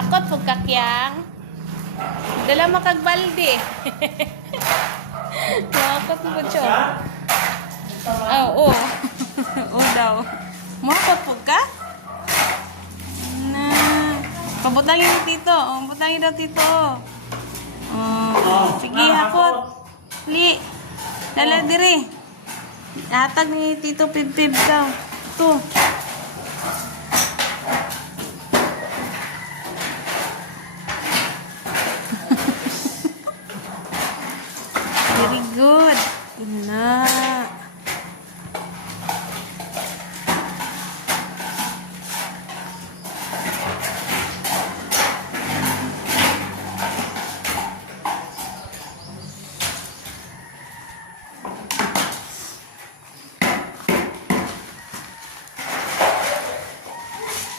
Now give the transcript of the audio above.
Hakot po kakyang. Dala makagbalde. Hakot po siya. Oh. Oh daw. Makot po ka? Na. Pabutangin mo tito. Oh, butangin daw tito. Oh, sige, hakot. Li. Dala dire. Hatag ni Tito Pib-Pib daw. Ito.